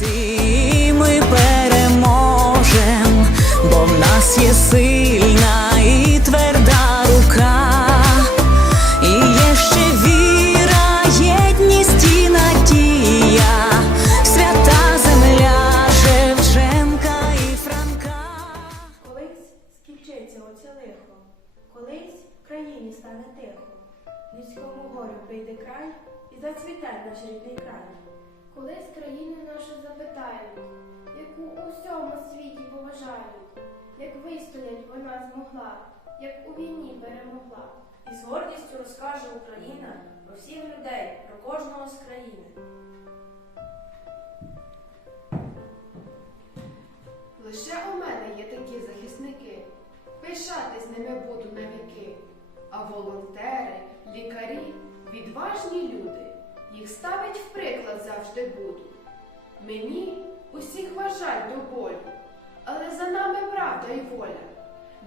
всі ми переможем, бо в нас є сильна і тверда рука, і є ще віра, єдність і надія, свята земля Шевченка і Франка. Колись скінчиться оце лихо, колись в країні стане тихо, людському горю прийде край і зацвіте наш рідний край. Колись країни нашу запитають, яку у всьому світі поважають, як вистоять вона змогла, як у війні перемогла. І з гордістю розкаже Україна про всіх людей, про кожного з країни. Лише у мене є такі захисники. Пишатись ними буду навіки. А волонтери, лікарі, відважні люди, їх ставить в приклад завжди буду. Мені усіх вважать до болю, але за нами правда і воля.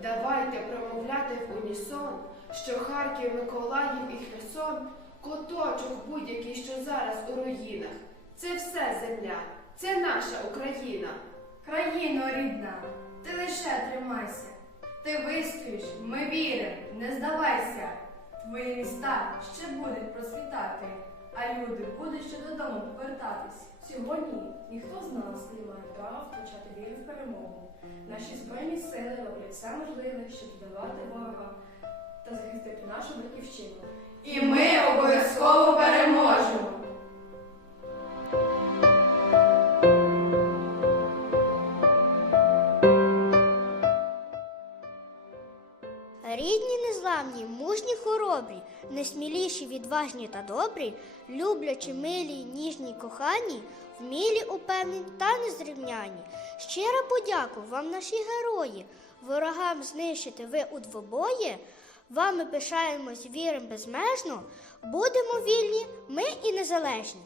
Давайте промовляти в унісон, що Харків, Миколаїв і Херсон, куточок будь-який, що зараз у руїнах. Це все земля, це наша Україна. Країно рідна, ти лише тримайся. Ти вистоїш, ми віримо, не здавайся. Твої міста ще будуть процвітати, а люди будуть ще додому повертатись. Сьогодні ніхто з нас не має права втрачати віру в перемогу. Наші збройні сили роблять все можливе, щоб давати ворога та захистити нашу батьківщину. І ми обов'язково переможемо. Рідні незламні, мужні хоробрі, несміліші, відважні та добрі, люблячі, милі, ніжні, кохані, вмілі, упевнені та незрівняні. Щира подяку вам, наші герої, ворогам знищити ви у двобої. Вами пишаємось, віримо безмежно, будемо вільні, ми і незалежні.